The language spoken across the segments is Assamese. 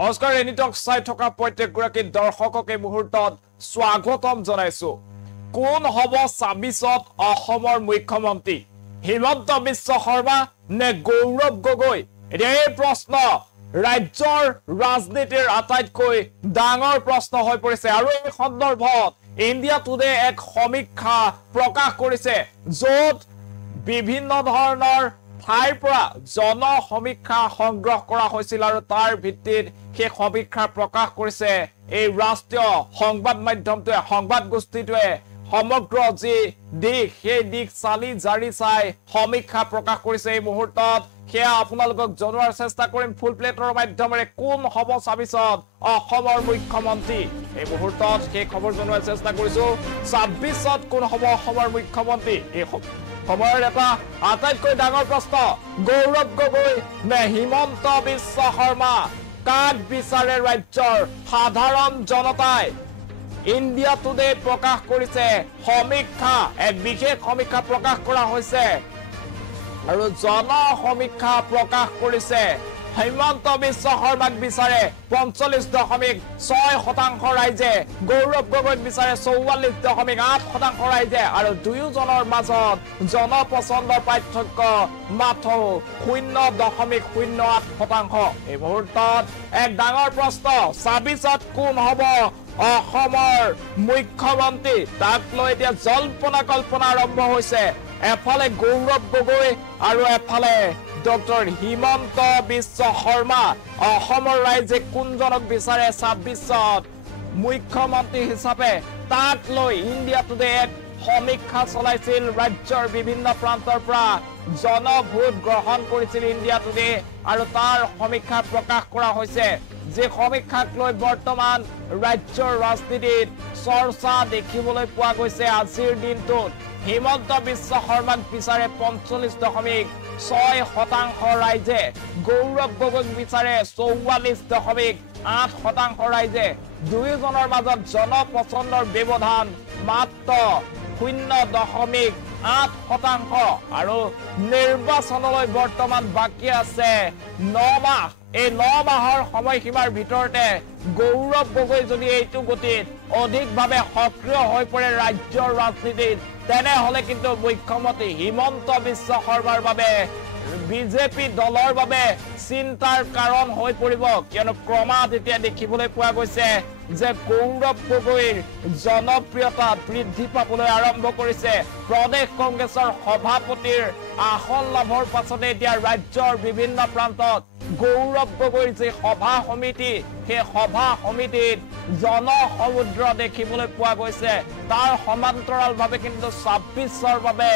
অস্কাৰ এনিটক চাই থকা প্ৰত্যেকগৰাকী দৰ্শকক এই মুহূৰ্তত স্বাগতম জনাইছো। কোন হ'ব ২৬ত অসমৰ মুখ্যমন্ত্ৰী? হিমন্ত বিশ্ব শৰ্মা নে গৌৰৱ গগৈ? এই প্ৰশ্ন ৰাজ্যৰ ৰাজনীতিৰ আটাইতকৈ ডাঙৰ প্ৰশ্ন হৈ পৰিছে। আৰু এই সন্দৰ্ভত ইণ্ডিয়া টুডে এক সমীক্ষা প্ৰকাশ কৰিছে, য'ত বিভিন্ন ধৰণৰ ঠাইৰ পৰা জন সমীক্ষা সংগ্ৰহ কৰা হৈছিল আৰু তাৰ ভিত্তিত সেই সমীক্ষা প্ৰকাশ কৰিছে এই ৰাষ্ট্ৰীয় সংবাদ মাধ্যমটোৱে, সংবাদ গোষ্ঠীটোৱে। সমগ্ৰ যি দিশ সেই দিশ চালি জাৰি চাই সমীক্ষা প্ৰকাশ কৰিছে এই মুহূৰ্তত। সেয়া আপোনালোকক জনোৱাৰ চেষ্টা কৰিম ফুল প্লেটৰ মাধ্যমেৰে। কোন হ'ব ২৬ত অসমৰ মুখ্যমন্ত্ৰী? এই মুহূৰ্তত সেই খবৰ জনোৱাৰ চেষ্টা কৰিছো। ২৬ত কোন হ'ব অসমৰ মুখ্যমন্ত্ৰী? এই সময়ৰ এটা আটাইতকৈ ডাঙৰ প্ৰশ্ন, গৌৰৱ গগৈ নে হিমন্ত বিশ্ব শৰ্মা? কাক বিচাৰে ৰাজ্যৰ সাধাৰণ জনতাই? ইণ্ডিয়া টুডে প্ৰকাশ কৰিছে সমীক্ষা, এক বিশেষ সমীক্ষা প্ৰকাশ কৰা হৈছে আৰু জন সমীক্ষা প্ৰকাশ কৰিছে। হিমন্ত বিশ্ব শৰ্মাক বিচাৰে ৪৫.৬% ৰাইজে, গৌৰৱ গগৈক বিচাৰে ৪৪.৮% ৰাইজে, আৰু দুয়োজনৰ মাজত জনপচন্দৰ পাৰ্থক্য মাথো ০.০৮%। এই মুহূৰ্তত এক ডাঙৰ প্ৰশ্ন, ২৬ত কোন হ'ব অসমৰ মুখ্যমন্ত্ৰী? তাক লৈ এতিয়া জল্পনা কল্পনা আৰম্ভ হৈছে। এফালে গৌৰৱ গগৈ আৰু এফালে ডক্টৰ হিমন্ত বিশ্ব শৰ্মা। অসমৰ ৰাইজে কোনজনক বিচাৰে ২৬ত মুখ্যমন্ত্ৰী হিচাপে, তাক লৈ ইণ্ডিয়া টুডে এক সমীক্ষা চলাইছিল। ৰাজ্যৰ বিভিন্ন প্ৰান্তৰ পৰা জনভোট গ্ৰহণ কৰিছিল ইণ্ডিয়া টুডে আৰু তাৰ সমীক্ষা প্ৰকাশ কৰা হৈছে। যি সমীক্ষাক লৈ বৰ্তমান ৰাজ্যৰ ৰাজনীতিত চৰ্চা দেখিবলৈ পোৱা গৈছে আজিৰ দিনটোত। হিমন্ত বিশ্ব শৰ্মাক বিচাৰে ৪৫.৬% ৰাইজে, গৌৰৱ গগৈক বিচাৰে ৪৪.৮% ৰাইজে। দুয়োজনৰ মাজত জনপচন্দৰ ব্যৱধান মাত্ৰ ০.৮%। আৰু নিৰ্বাচনলৈ বৰ্তমান বাকী আছে ৯ মাহ। এই ৯ মাহৰ সময়সীমাৰ ভিতৰতে গৌৰৱ গগৈ যদি এইটো গতিত অধিকভাৱে সক্ৰিয় হৈ পৰে ৰাজ্যৰ ৰাজনীতিত, তেনেহলে কিন্তু মুখ্যমন্ত্ৰী হিমন্ত বিশ্ব শৰ্মাৰ বাবে বিজেপি দলৰ বাবে চিন্তাৰ কাৰণ হৈ পৰিব। কিয়নো ক্ৰমাৎ এতিয়া দেখিবলৈ পোৱা গৈছে যে গৌৰৱ গগৈৰ জনপ্ৰিয়তা বৃদ্ধি পাবলৈ আৰম্ভ কৰিছে। প্ৰদেশ কংগ্ৰেছৰ সভাপতিৰ আসন লাভৰ পাছতে এতিয়া ৰাজ্যৰ বিভিন্ন প্ৰান্তত গৌৰৱ গগৈৰ যি সভা সমিতি, সেই সভা সমিতিত জনসমুদ্ৰ দেখিবলৈ পোৱা গৈছে। তাৰ সমান্তৰালভাৱে কিন্তু ২৬ৰ বাবে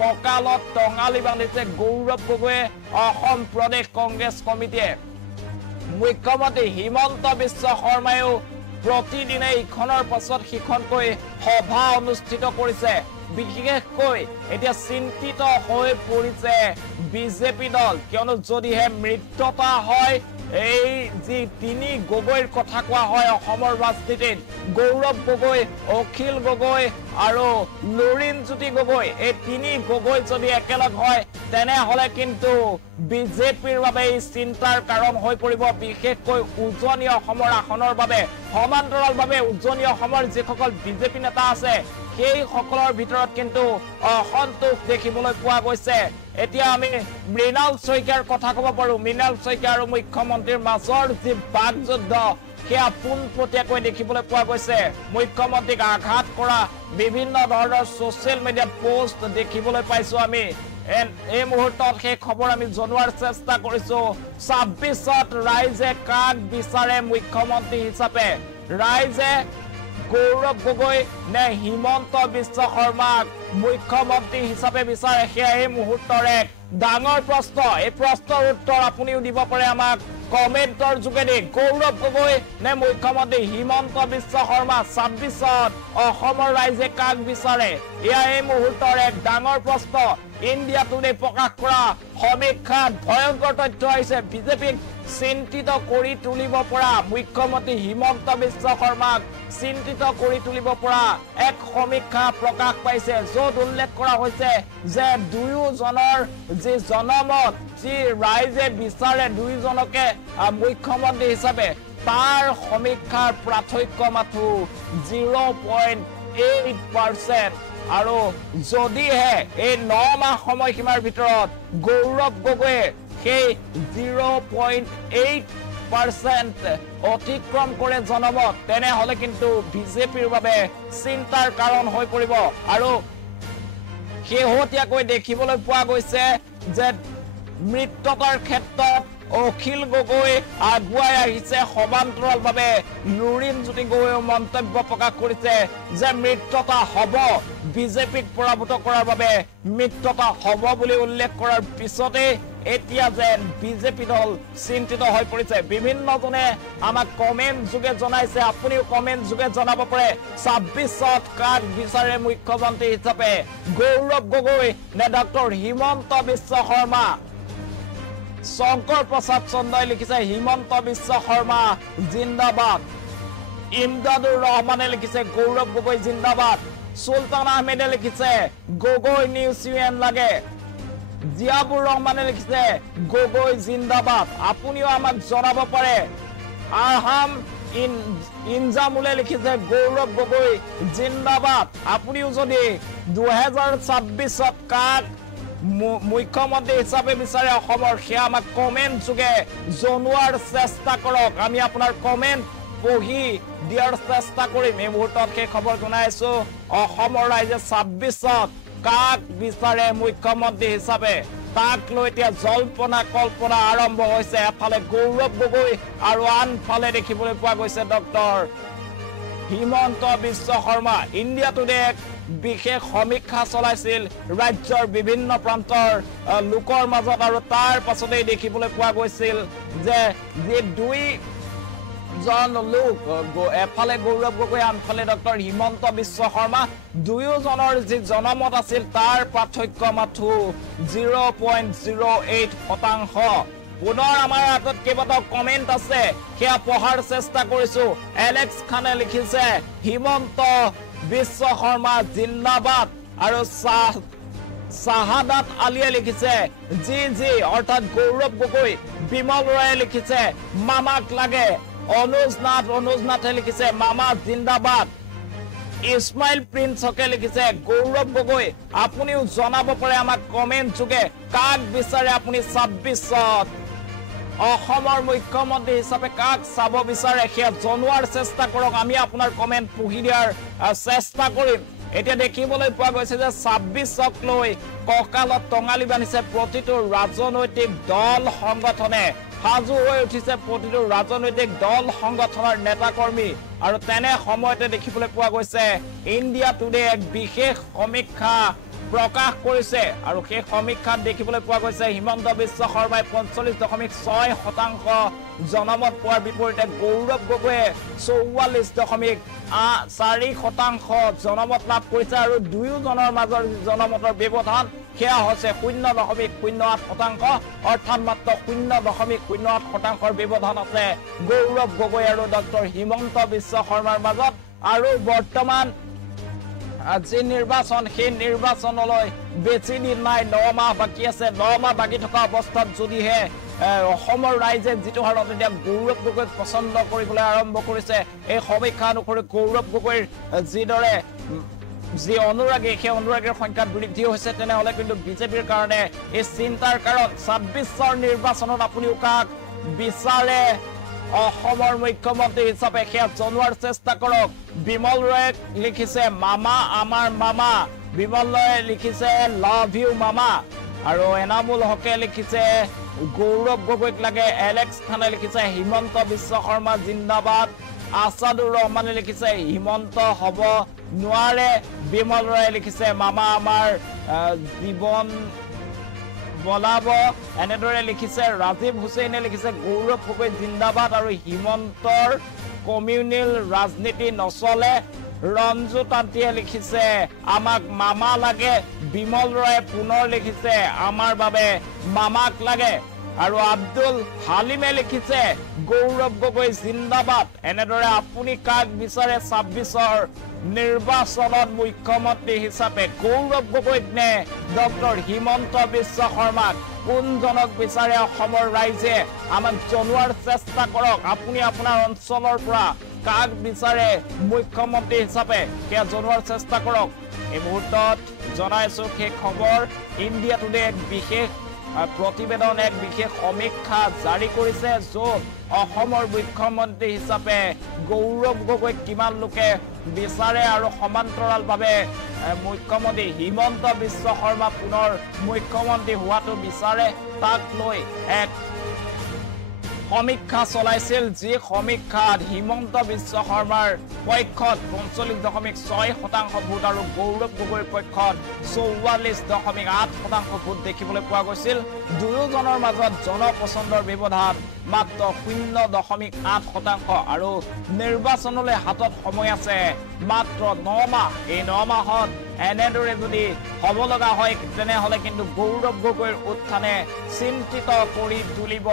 কঁকালত টঙালি বান্ধিছে গৌৰৱ গগৈয়ে অসম প্ৰদেশ কংগ্ৰেছ কমিটিয়ে। মুখ্যমন্ত্ৰী হিমন্ত বিশ্ব শৰ্মায়ো প্ৰতিদিনে ইখনৰ পাছত সিখনকৈ সভা অনুষ্ঠিত কৰিছে। বিশেষকৈ এতিয়া চিন্তিত হৈ পৰিছে বিজেপি দল, কিয়নো যদিহে মৃত্যতা হয়, এই যি তিনি গগৈৰ কথা কোৱা হয় অসমৰ ৰাজনীতিত, গৌৰৱ গগৈ, অখিল গগৈ আৰু লুৰিণজ্যোতি গগৈ, এই তিনি গগৈ যদি একেলগ হয় তেনেহলে কিন্তু বিজেপিৰ বাবে এই চিন্তাৰ কাৰণ হৈ পৰিব। বিশেষকৈ উজনি অসমৰ আসনৰ বাবে সমান্তৰালভাৱে উজনি অসমৰ যিসকল বিজেপি নেতা আছে সেই সকলৰ ভিতৰত কিন্তু অসন্তোষ দেখিবলৈ পোৱা গৈছে। এতিয়া আমি মৃণাল শইকীয়াৰ কথা ক'ব পাৰো। মৃণাল শইকীয়া আৰু মুখ্যমন্ত্ৰীৰ মাজৰ যি বাকযুদ্ধ সেয়া পোনপটীয়াকৈ দেখিবলৈ পোৱা গৈছে। মুখ্যমন্ত্ৰীক আঘাত কৰা বিভিন্ন ধৰণৰ ছচিয়েল মিডিয়া পোষ্ট দেখিবলৈ পাইছো আমি। এই মুহূৰ্তত সেই খবৰ আমি জনোৱাৰ চেষ্টা কৰিছো। ২৬ত ৰাইজে কাক বিচাৰে মুখ্যমন্ত্ৰী হিচাপে? ৰাইজে গৌৰৱ গগৈ নে হিমন্ত বিশ্ব শৰ্মাক মুখ্যমন্ত্ৰী হিচাপে বিচাৰে? সেয়া এই মুহূৰ্তৰ এক ডাঙৰ প্ৰশ্ন। এই প্ৰশ্নৰ উত্তৰ আপুনিও দিব পাৰে আমাক কমেন্টৰ যোগেদি। গৌৰৱ গগৈ নে মুখ্যমন্ত্ৰী হিমন্ত বিশ্ব শৰ্মা? ২৬ত অসমৰ ৰাইজে কাক বিচাৰে? এয়া এই মুহূৰ্তৰ এক ডাঙৰ প্ৰশ্ন। ইণ্ডিয়া টুডে প্ৰকাশ কৰা সমীক্ষাত ভয়ংকৰ তথ্য আহিছে। বিজেপিক চিন্তিত কৰি তুলিব পৰা মুখ্যমন্ত্ৰী হিমন্ত বিশ্ব শৰ্মাক চিন্তিত কৰি তুলিব পৰা এক সমীক্ষা প্ৰকাশ পাইছে য'ত উল্লেখ কৰা হৈছে যে দুয়োজনৰ যি জনমত যি ৰাইজে বিচাৰে দুয়োজনকে মুখ্যমন্ত্ৰী হিচাপে তাৰ সমীক্ষাৰ পাৰ্থক্য মাথো 0.8% আৰু যদিহে এই 9 মাহ সময়সীমাৰ ভিতৰত গৌৰৱ গগৈয়ে সেই 0.8% অতিক্ৰম কৰে জনমত তেনেহলে কিন্তু বিজেপিৰ বাবে চিন্তাৰ কাৰণ হৈ পৰিব আৰু শেহতীয়াকৈ দেখিবলৈ পোৱা গৈছে যে মৃত্যুতাৰ ক্ষেত্ৰত অখিল গগৈ আগুৱাই আহিছে সমান্তৰালভাৱে লুৰিণজ্যোতি গগৈয়ে মন্তব্য প্ৰকাশ কৰিছে যে মৃত্যুতা হ'ব বিজেপিক পৰাভূত কৰাৰ বাবে মৃত্যুতা হ'ব বুলি উল্লেখ কৰাৰ পিছতে এতিয়া যেন বিজেপি দল চিন্তিত হৈ পৰিছে বিভিন্নজনে আমাক কমেন্ট যোগে জনাইছে আপুনিও কমেন্ট যোগে জনাব পাৰে 26ত কাক বিচাৰে মুখ্যমন্ত্ৰী হিচাপে গৌৰৱ গগৈ নে ডক্টৰ হিমন্ত বিশ্ব শৰ্মা শংকৰ প্ৰসাদ চন্দ্ৰই লিখিছে হিমন্ত বিশ্ব শৰ্মা জিন্দাবাদ ইমদাদুৰ ৰহমানে লিখিছে গৌৰৱ গগৈ জিন্দাবাদ সুলতান আহমেদে লিখিছে গগৈ নিউজ ইউএন লাগে জিয়াবুৰ ৰহমানে লিখিছে গগৈ জিন্দাবাদ আপুনিও আমাক জনাব পাৰে আহাম ইনজামুলে লিখিছে গৌৰৱ গগৈ জিন্দাবাদ আপুনিও যদি 2026ত কাক মুখ্যমন্ত্ৰী হিচাপে বিচাৰে অসমৰ সেয়া আমাক কমেন্ট যোগে জনোৱাৰ চেষ্টা কৰক আমি আপোনাৰ কমেন্ট পঢ়ি দিয়াৰ চেষ্টা কৰিম এই মুহূৰ্তত সেই খবৰ জনাইছো অসমৰ ৰাইজে 26ত কাক বিচাৰে মুখ্যমন্ত্ৰী হিচাপে তাক লৈ এতিয়া জল্পনা কল্পনা আৰম্ভ হৈছে এফালে গৌৰৱ গগৈ আৰু আনফালে দেখিবলৈ পোৱা গৈছে doctor Himanta Biswa Sarma India today বিশেষ সমীক্ষা চলাইছিল ৰাজ্যৰ বিভিন্ন প্ৰান্তৰ লোকৰ মাজত আৰু তাৰ পাছতে দেখিবলৈ পোৱা গৈছিল যে দুই জন লোক এফালে গৌৰৱ গগৈ আনফালে ডক্টৰ হিমন্ত বিশ্ব শৰ্মা দুয়োজনৰ যি জনমত আছিল তাৰ পাৰ্থক্য মাথো 0.08% পুনৰ আমাৰ হাতত কেইবাটাও কমেন্ট আছে সেয়া পঢ়াৰ চেষ্টা কৰিছো এলেক্স খানে লিখিছে হিমন্ত বিশ্ব শৰ্মা জিন্দাবাদ আৰু শাহাদাত আলিয়ে লিখিছে জি অৰ্থাৎ গৌৰৱ গগৈ বিমল ৰয়ে লিখিছে মামাক লাগে অনুজ নাথে লিখিছে মামা জিন্দাবাদ ইছমাইল প্ৰিন্সকে লিখিছে গৌৰৱ গগৈ আপুনিও জনাব পাৰে আমাক কমেন্ট যোগে কাক বিচাৰে আপুনি 26ত অসমৰ মুখ্যমন্ত্ৰী হিচাপে কাক চাব বিচাৰে সেয়া জনোৱাৰ চেষ্টা কৰক আমি আপোনাৰ কমেন্ট পঢ়ি দিয়াৰ চেষ্টা কৰিম এতিয়া দেখিবলৈ পোৱা গৈছে যে 26ক লৈ কঁকালত টঙালি বান্ধিছে প্ৰতিটো ৰাজনৈতিক দল সংগঠনে সাজু হৈ উঠিছে প্ৰতিটো ৰাজনৈতিক দল সংগঠনৰ নেতা কৰ্মী আৰু তেনে সময়তে দেখিবলৈ পোৱা গৈছে ইণ্ডিয়া টুডে এক বিশেষ সমীক্ষা প্ৰকাশ কৰিছে আৰু সেই সমীক্ষাত দেখিবলৈ পোৱা গৈছে হিমন্ত বিশ্ব শৰ্মাই 45.6% জনমত পোৱাৰ বিপৰীতে গৌৰৱ গগৈয়ে 44.4% জনমত লাভ কৰিছে আৰু দুয়োজনৰ মাজৰ জনমতৰ ব্যৱধান সেয়া হৈছে 0.08% অৰ্থাৎ মাত্ৰ 0.08% ব্যৱধান আছে গৌৰৱ গগৈ আৰু ডক্টৰ হিমন্ত বিশ্ব শৰ্মাৰ মাজত আৰু বৰ্তমান আজি নিৰ্বাচন সেই নিৰ্বাচনলৈ বেছি দিন নাই 9 মাহ বাকি আছে 9 মাহ বাকি থকা অৱস্থাত যদিহে অসমৰ ৰাইজে যিটো হাৰত এতিয়া গৌৰৱ গগৈক পছন্দ কৰিবলৈ আৰম্ভ কৰিছে এই সমীক্ষা অনুসৰি গৌৰৱ গগৈৰ যিদৰে যি অনুৰাগী সেই অনুৰাগীৰ সংখ্যা বৃদ্ধি হৈছে তেনেহলে কিন্তু বিজেপিৰ কাৰণে এই চিন্তাৰ কাৰণ 26ৰ নিৰ্বাচনত আপুনিও কাক বিচাৰে অসমৰ মুখ্যমন্ত্ৰী হিচাপে সেয়া জনোৱাৰ চেষ্টা কৰক বিমল ৰয়ে লিখিছে মামা আমাৰ মামা বিমল ৰয়ে লিখিছে লাভ ইউ মামা আৰু এনামুল হকে লিখিছে গৌৰৱ গগৈক লাগে এলেক্স খানে লিখিছে হিমন্ত বিশ্ব শৰ্মা জিন্দাবাদ আসাদুৰ ৰহমানে লিখিছে হিমন্ত হ'ব নোৱাৰে বিমল ৰয়ে লিখিছে মামা আমাৰ জীৱন বলাব এনেদৰে লিখিছে ৰাজীৱ হুছেইনে লিখিছে গৌৰৱ গগৈ জিন্দাবাদ আৰু হিমন্তৰ কমিউনেল ৰাজনীতি নচলে ৰঞ্জু তান্তিয়ে লিখিছে আমাক মামা লাগে বিমল ৰয়ে পুনৰ লিখিছে আমাৰ বাবে মামাক লাগে আৰু আব্দুল হালিমে লিখিছে গৌৰৱ গগৈ জিন্দাবাদ এনেদৰে আপুনি কাক বিচাৰে 26ৰ নিৰ্বাচনত মুখ্যমন্ত্ৰী হিচাপে গৌৰৱ গগৈক নে ডক্টৰ হিমন্ত বিশ্ব শৰ্মাক কোনজনক বিচাৰে অসমৰ ৰাইজে আমাক জনোৱাৰ চেষ্টা কৰক আপুনি আপোনাৰ অঞ্চলৰ পৰা কাক বিচাৰে মুখ্যমন্ত্ৰী হিচাপে কে জনোৱাৰ চেষ্টা কৰক এই মুহূৰ্তত জনাইছো সেই খবৰ ইণ্ডিয়া টুডে এক বিশেষ প্ৰতিবেদন এক বিশেষ সমীক্ষা জাৰি কৰিছে য'ত অসমৰ মুখ্যমন্ত্ৰী হিচাপে গৌৰৱ গগৈক কিমান লোকে বিচাৰে আৰু সমান্তৰালভাৱে মুখ্যমন্ত্ৰী হিমন্ত বিশ্ব শৰ্মা পুনৰ মুখ্যমন্ত্ৰী হোৱাটো বিচাৰে তাক লৈ এক সমীক্ষা চলাইছিল যি সমীক্ষাত হিমন্ত বিশ্ব শৰ্মাৰ পক্ষত ৪৫.৬% ভোট আৰু গৌৰৱ গগৈৰ পক্ষত ৪৪.৮% ভোট দেখিবলৈ পোৱা গৈছিল দুয়োজনৰ মাজত জনপছন্দৰ ব্যৱধান মাত্ৰ ০.৮% আৰু নিৰ্বাচনলৈ হাতত সময় আছে মাত্ৰ ৯ মাহ এই ৯ মাহত এনেদৰে যদি হ'ব লগা হয় তেনেহ'লে কিন্তু গৌৰৱ গগৈৰ উত্থানে চিন্তিত কৰি তুলিব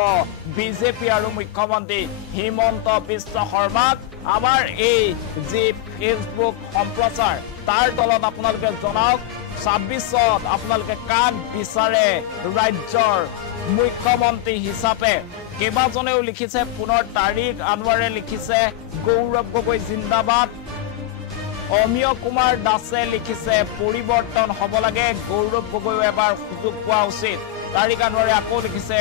বিজেপি আৰু মুখ্যমন্ত্ৰী হিমন্ত বিশ্ব শৰ্মাক আমাৰ এই যি ফেচবুক সম্প্ৰচাৰ তাৰ তলত আপোনালোকে জনাওক ২৬ত আপোনালোকে কাক বিচাৰে ৰাজ্যৰ মুখ্যমন্ত্ৰী হিচাপে কেইবাজনেও লিখিছে পুনৰ তাৰিক আনৱাৰে লিখিছে গৌৰৱ গগৈ জিন্দাবাদ অমিয় কুমাৰ দাসে লিখিছে পৰিৱৰ্তন হ'ব লাগে গৌৰৱ গগৈ এবাৰ সুযোগ পোৱা উচিত তাৰিক আনৱাৰে আকৌ লিখিছে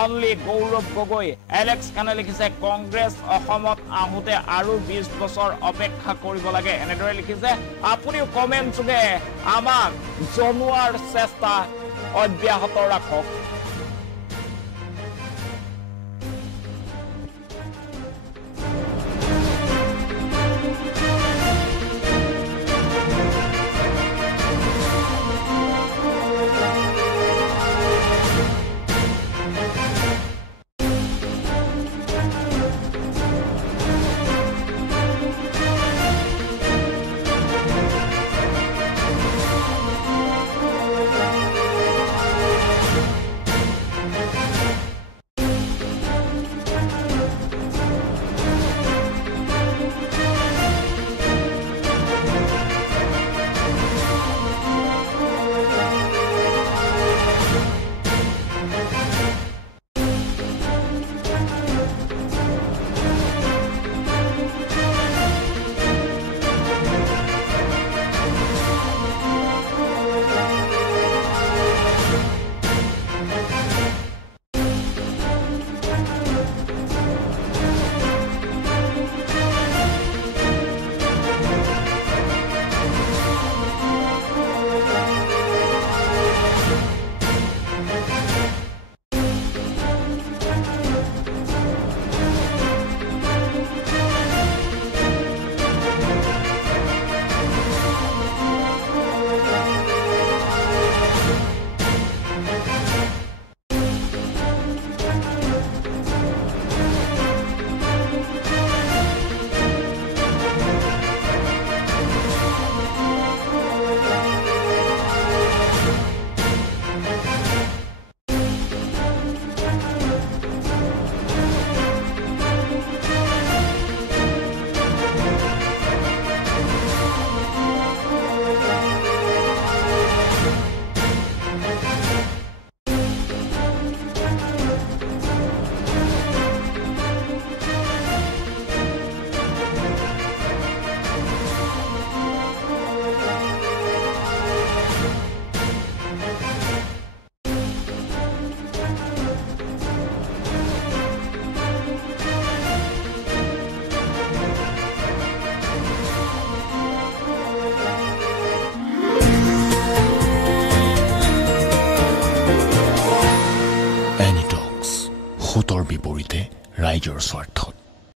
অনলি গৌৰৱ গগৈ এলেক্স খানে লিখিছে কংগ্ৰেছ অসমত আহোঁতে আৰু ২০ বছৰ অপেক্ষা কৰিব লাগে এনেদৰে লিখিছে আপুনিও কমেণ্ট যোগে আমাক জনোৱাৰ চেষ্টা অব্যাহত ৰাখক সোঁতৰ বিপৰীতে ৰাইজৰ স্বাৰ্থ